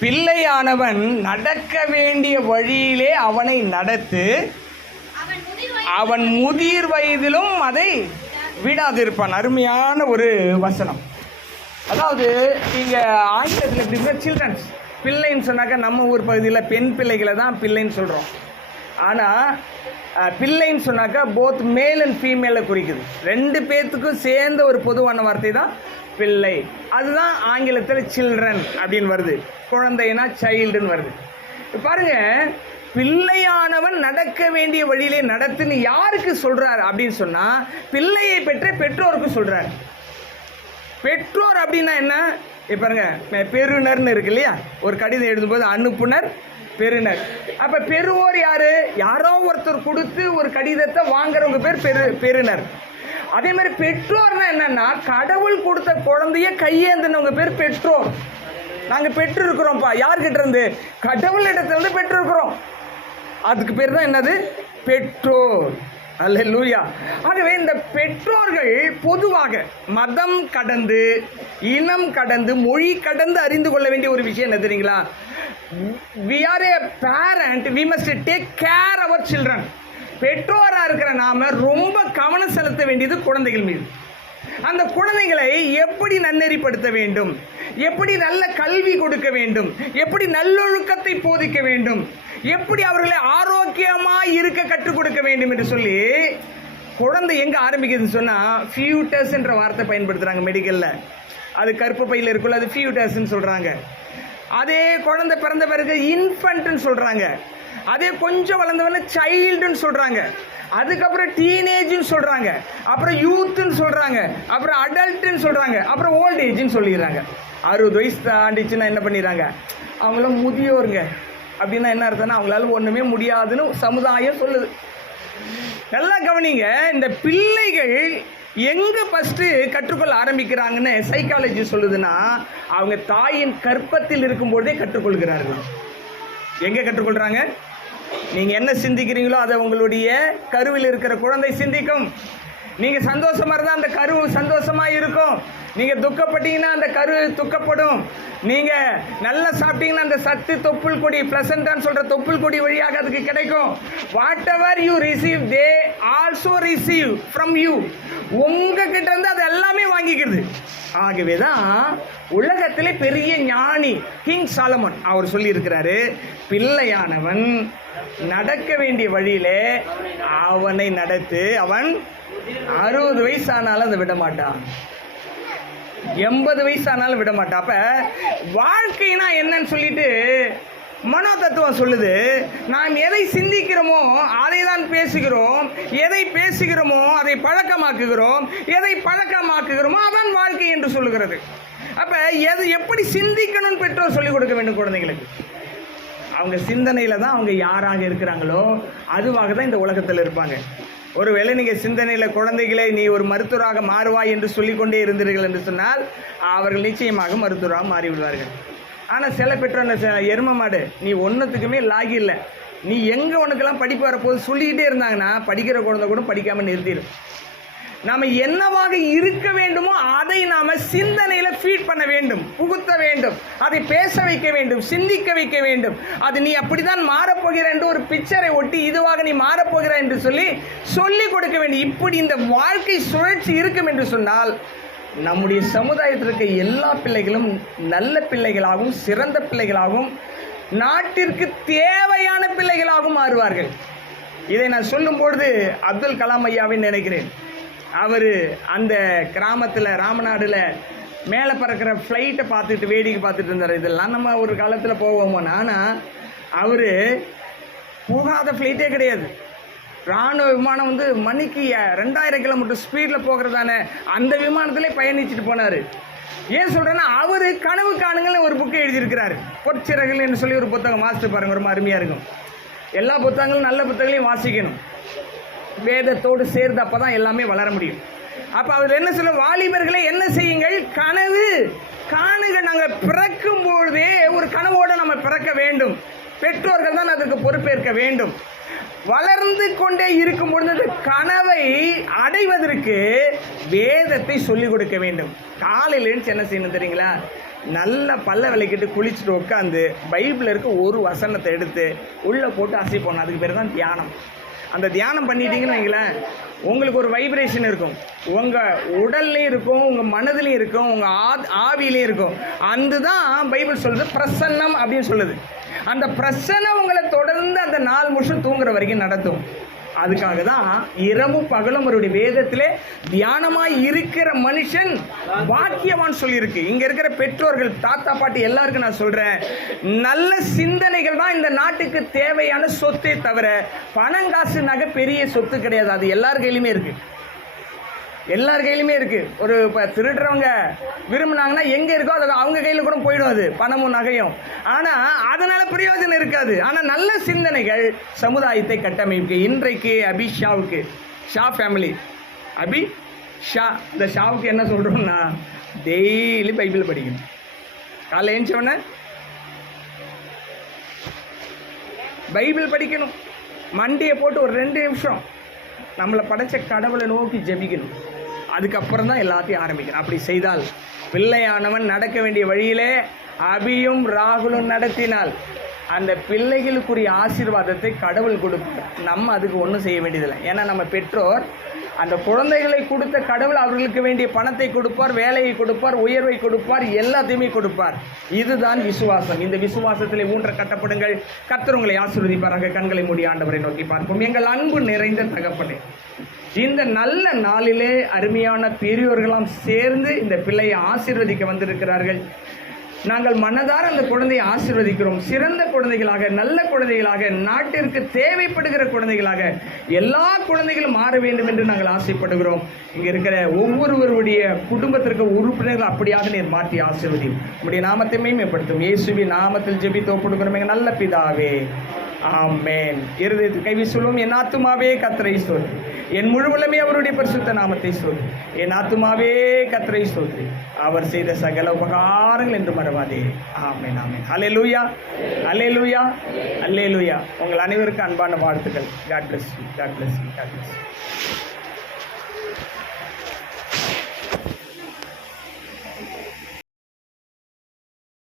பிள்ளையானவன் நடக்க வேண்டிய வழியிலே அவனை நடத்து, அவன் முதிர் வயதிலும் அதை விடாதிருப்பான். அருமையான ஒரு வசனம். அதாவது இங்கே ஆங்கிலத்தில் எப்படி சில்ட்ரன்ஸ், பிள்ளைன்னு சொன்னாக்கா நம்ம ஊர் பகுதியில் பெண் பிள்ளைகளை தான் பிள்ளைன்னு சொல்கிறோம். ஆனால் பிள்ளைன்னு சொன்னாக்கா போத் மேல் அண்ட் ஃபீமேலை குறிக்குது. ரெண்டு பேர்த்துக்கும் சேர்ந்த ஒரு பொதுவான வார்த்தை தான் பிள்ளை. அதுதான் ஆங்கிலத்தில் சில்ட்ரன் அப்படின்னு வருது. குழந்தைனா சைல்டுன்னு வருது. பாருங்க, பிள்ளையானவன் நடக்க வேண்டிய வழியிலே நடத்துன்னு யாருக்கு சொல்றாரு அப்படின்னு சொன்னா, பிள்ளையை பெற்ற பெற்றோருக்கு சொல்றாரு. பெற்றோர் அப்படின்னா என்ன? பாருங்க, பெறுநர்னு இருக்கு இல்லையா? ஒரு கடிதம் எழுதும்போது அனுப்புனர், பெறுநர். அப்ப பெறுவோர் யாரு? யாரோ ஒருத்தர் கொடுத்து ஒரு கடிதத்தை வாங்குறவங்க பேர் பெறுநர். அதே மாதிரி பெற்றோர்னா என்னன்னா, கடவுள் கொடுத்த குழந்தைய கையேந்தினவங்க பேர் பெற்றோர். நாங்க பெற்று இருக்கிறோம்ப்பா. யார்கிட்ட இருந்து? கடவுள் இடத்துல இருந்து பெற்று இருக்கிறோம். அதுக்கு பேர் தான் என்னது? பெற்றோர். அல்லேலூயா. ஆகவே இந்த பெற்றோர்கள் பொதுவாக மதம் கடந்து, இனம் கடந்து, மொழி கடந்து அறிந்து கொள்ள வேண்டிய ஒரு விஷயம் என்ன தெரியுங்களா? We are a parent, we must take care our children. பெற்றோரா இருக்கிற நாம ரொம்ப கவனம் செலுத்த வேண்டியது குழந்தைகள் மீது. அந்த குழந்தைகளை எப்படி நன்னெறிப்படுத்த வேண்டும், எப்படி நல்ல கல்வி கொடுக்க வேண்டும், எப்படி நல்லொழுக்கத்தை போதிக்க வேண்டும், எப்படி அவர்களை ஆரோக்கியமாக இருக்க கற்றுக் கொடுக்க வேண்டும் என்று சொல்லி, குழந்தை எங்க ஆரம்பிக்குதுன்னு சொன்னா ஃபியூட்டஸ் என்ற வார்த்தை பயன்படுத்துறாங்க மெடிக்கல்ல. அது கற்ப பையில இருக்குள்ள, அது ஃபியூட்டஸ்ன்னு சொல்றாங்க. அதே குழந்தை பிறந்த பிறகு இன்ஃபன்ட்னு சொல்றாங்க. அதே கொஞ்சம் வளர்ந்தவன சைல்டுன்னு சொல்றாங்க. அதுக்கப்புறம் டீனேஜ்னு சொல்றாங்க, அப்புறம் யூத்னு சொல்றாங்க, அப்புறம் அடல்ட்னு சொல்றாங்க, அப்புறம் ஓல்ட் ஏஜ்னு சொல்லிடுறாங்க. 60 வயசு தாண்டிச்சுன்னா என்ன பண்ணிடுறாங்க? அவங்கள முதியோருங்க. அப்படின்னா என்ன அர்த்தம்னா, அவங்களால ஒண்ணுமே முடியாதுன்னு சமுதாயம் சொல்லுது. நல்லா கவனிங்க, இந்த பிள்ளைகள் எங்க ஃபர்ஸ்ட் கற்றுக்கொள்ள ஆரம்பிக்கிறாங்கன்னு சைக்காலஜி சொல்லுதுன்னா, அவங்க தாயின் கற்பத்தில் இருக்கும்போதே கற்றுக்கொள்கிறார்கள். எங்க கற்றுக்கொள்றாங்க? நீங்க என்ன சிந்திக்கிறீங்களோ அதை உங்களுடைய கருவில் இருக்கிற குழந்தை சிந்திக்கும். நீங்க சந்தோஷமா இருந்தா அந்த கரு சந்தோஷமா இருக்கும். நீங்க துக்கப்பட்டீங்கன்னா அந்த கரு துக்கப்படும். நீங்க நல்லா சாப்பிட்டீங்கன்னா அந்த சத்து தொப்புள் கொடி, பிளசண்டான்னு சொல்ற தொப்புள் கொடி வழியாக அதுக்கு கிடைக்கும். What ever you receive they also receive from you. உங்ககிட்ட இருந்து அது எல்லாமே வாங்கிக்கிறது. ஆகவேதான் உலகத்திலே பெரிய ஞானி கிங் சாலமன் அவர் சொல்லி இருக்கிறாரு, பிள்ளையானவன் நடக்க வேண்டிய வழியிலே அவனை நடத்து, அவன் 60 வயசானாலும் அதை விட மாட்டான், 80 வயசானாலும் விட மாட்டான். அப்ப வாழ்க்கைனா என்னன்னு சொல்லிட்டு மனோ தத்துவம் சொல்லுது, நாம் எதை சிந்திக்கிறோமோ அதை தான் பேசுகிறோம், எதை பேசுகிறோமோ அதை பழக்கமாக்குகிறோம், எதை பழக்கமாக்குகிறோமோ அதான் வாழ்க்கை என்று சொல்லுகிறது. அப்ப எது எப்படி சிந்திக்கணும்னு பெற்றோர் சொல்லிக் கொடுக்க வேண்டும் குழந்தைங்களுக்கு. அவங்க சிந்தனையில தான் அவங்க யாராக இருக்கிறாங்களோ அதுவாக தான் இந்த உலகத்தில் இருப்பாங்க. ஒருவேளை நீங்க சிந்தனையில குழந்தைகளை நீ ஒரு மருத்துவராக மாறுவாய் என்று சொல்லிக்கொண்டே இருந்தீர்கள் என்று சொன்னால் அவர்கள் நிச்சயமாக மருத்துவராக மாறிவிடுவார்கள். ஆனா சில பெற்றோர் எரும மாடு, நீ ஒன்னுத்துக்குமே லாகி இல்லை, நீ எங்க உனக்கெல்லாம் படிப்பு வரப்போது சொல்லிக்கிட்டே இருந்தாங்கன்னா படிக்கிற குழந்தை கூட படிக்காம நிறுத்திடும். நாம என்னவாக இருக்க வேண்டுமோ அதை நாம சிந்தனையில ஃபீட் பண்ண வேண்டும், புகுத்த வேண்டும், அதை பேச வைக்க வேண்டும், சிந்திக்க வைக்க வேண்டும். அது நீ அப்படிதான் மாறப்போகிற என்று ஒரு பிக்சரை ஒட்டி இதுவாக நீ மாறப்போகிறாய் என்று சொல்லி கொடுக்க வேண்டும். இப்படி இந்த வாழ்க்கை சுழற்சி இருக்கும் என்று சொன்னால் நம்முடைய சமுதாயத்தில் இருக்க எல்லா பிள்ளைகளும் நல்ல பிள்ளைகளாகவும் சிறந்த பிள்ளைகளாகவும் நாட்டிற்கு தேவையான பிள்ளைகளாகவும் மாறுவார்கள். இதை நான் சொல்லும் பொழுது அப்துல் கலாம் ஐயாவை நினைக்கிறேன். அவர் அந்த கிராமத்தில் ராமநாடுல மேலே பறக்கிற ஃப்ளைட்டை பார்த்துட்டு வேடிக்கை பார்த்துட்டு இருந்தார். இதெல்லாம் நம்ம ஒரு காலத்தில் போவோமோ. ஆனால் அவர் போகாத ஃப்ளைட்டே கிடையாது. ராணுவ விமானம் மணிக்கு 2000 கிலோமீட்டர் ஸ்பீடில் போகிறதானே அந்த விமானத்திலே பயணிச்சுட்டு போனார். ஏன் சொல்கிறேன்னா, அவர் கனவு காணுங்கள்னு ஒரு புக்கை எழுதியிருக்கிறார். பொற்சிறகுகள் என்று சொல்லி ஒரு புத்தகம் வாசித்து பாருங்க, ரொம்ப அருமையாக இருக்கும். எல்லா புத்தகங்களும் நல்ல புத்தகங்களையும் வாசிக்கணும், வேதத்தோடு சேர்ந்து, அப்போ தான் எல்லாமே வளர முடியும். அப்போ அவர் என்ன சொல்ல, வாலிபர்களை என்ன செய்யுங்கள், கனவு காணுங்க. நாங்கள் பிறக்கும் பொழுதே ஒரு கனவோடு நம்ம பிறக்க வேண்டும். பெற்றோர்கள் தான் அதற்கு பொறுப்பேற்க வேண்டும். வளர்ந்து கொண்டே இருக்கும் பொழுது கனவை அடைவதற்கு வேதத்தை சொல்லிக் கொடுக்க வேண்டும். காலையில் என்ன செய்யணும் தெரியுங்களா? நல்லா பல்ல விளக்கிட்டு குளிச்சுட்டு உட்காந்து பைபிளில் இருக்க ஒரு வசனத்தை எடுத்து உள்ளே போட்டு அசைப்போம். அதுக்கு பேர் தான் தியானம். அந்த தியானம் பண்ணிட்டீங்கன்னு வைங்களேன், உங்களுக்கு ஒரு வைப்ரேஷன் இருக்கும், உங்கள் உடல்லையும் இருக்கும், உங்கள் மனதிலையும் இருக்கும், உங்கள் ஆவிலையும் இருக்கும். அந்த தான் பைபிள் சொல்லுது பிரசன்னம் அப்படின்னு சொல்லுது. அந்த பிரசன்னம் உங்களை தொடர்ந்து அந்த 4 நிமிஷம் தூங்குற வரைக்கும் நடத்தும். அதுக்காக தான் இரவும் பகலும் அவருடைய வேதத்திலே தியானமாய் இருக்கிற மனுஷன் பாக்கியவான் சொல்லியிருக்கு. இங்க இருக்கிற பெற்றோர்கள், தாத்தா பாட்டி எல்லாருக்கும் நான் சொல்றேன், நல்ல சிந்தனைகள் தான் இந்த நாட்டுக்கு தேவையான சொத்தே தவிர பணங்காசு நகை பெரிய சொத்து கிடையாது. அது எல்லார் கையிலுமே இருக்கு, எல்லார் கையிலுமே இருக்கு. ஒரு இப்போ திருடுறவங்க விரும்பினாங்கன்னா எங்கே இருக்கோ அது அவங்க கையில் கூட போயிடும், அது பணமும் நகையும். ஆனால் அதனால பிரயோஜனம் இருக்காது. ஆனால் நல்ல சிந்தனைகள் சமுதாயத்தை கட்டமைப்பு. இன்றைக்கு அபிஷாவுக்கு, ஷா ஃபேமிலி, ஷா, இந்த ஷாவுக்கு என்ன சொல்கிறோம்னா, டெய்லி பைபிள் படிக்கணும். காலைல எழுந்தவொடனே பைபிள் படிக்கணும். மண்டியை போட்டு ஒரு 2 நிமிஷம் நம்மளை படைச்ச கடவுளை நோக்கி ஜெபிக்கணும். அதுக்கப்புறம் தான் எல்லாத்தையும் ஆரம்பிக்கணும். அப்படி செய்தால் பிள்ளையானவன் நடக்க வேண்டிய வழியிலே அபியும் ராகுலும் நடத்தினால் அந்த பிள்ளைகளுக்குரிய ஆசீர்வாதத்தை கடவுள் கொடுப்பார். நம்ம அதுக்கு ஒன்றும் செய்ய வேண்டியதில்லை. ஏன்னா நம்ம பெற்றோர் அந்த குழந்தைகளை கொடுத்த கடவுள் அவர்களுக்கு வேண்டிய பணத்தை கொடுப்பார், வேலையை கொடுப்பார், உயர்வை கொடுப்பார், எல்லாத்தையுமே கொடுப்பார். இதுதான் விசுவாசம். இந்த விசுவாசத்திலே ஊன்ற கட்டப்படுங்கள். கர்த்தர் உங்களை ஆசீர்வதிப்பாராக. கண்களை மூடி ஆண்டவரை நோக்கி பார்ப்போம். எங்கள் அன்பு நிறைந்த தகப்பனே, இந்த நல்ல நாளிலே அருமையான பெரியோர்களாம் சேர்ந்து இந்த பிள்ளையை ஆசீர்வதிக்க வந்திருக்கிறார்கள். நாங்கள் மனதார அந்த குழந்தையை ஆசீர்வதிக்கிறோம். சிறந்த குழந்தைகளாக, நல்ல குழந்தைகளாக, நாட்டிற்கு தேவைப்படுகிற குழந்தைகளாக எல்லா குழந்தைகளும் மாற வேண்டும் என்று நாங்கள் ஆசைப்படுகிறோம். இங்கே இருக்கிற ஒவ்வொருவருடைய குடும்பத்திற்கு உறுப்பினர்கள் அப்படியாக நீர் மாற்றி ஆசீர்வதியும். உங்களுடைய நாமத்தை மேம்படுத்தும். இயேசுவின் நாமத்தில் ஜெபித்து ஒப்புக்கொடுக்கிறோம் எங்கள் நல்ல பிதாவே, ஆமென். இருதயத்தை கைவி சொல்லுவோம். என் ஆத்துமாவே கர்த்தரை ஸ்தோத்திரி, என் முழுவலுமே அவருடைய பரிசுத்த நாமத்தை ஸ்தோத்திரி. என் ஆத்துமாவே கர்த்தரை ஸ்தோத்திரி, அவர் செய்த சகல உபகாரங்கள் என்று மறவாதே. ஆமென், ஆமென். அல்லேலூயா, அல்லேலூயா, அல்லேலூயா. உங்கள் அனைவருக்கும் அன்பான வாழ்த்துக்கள். God bless you, God bless you, God bless you.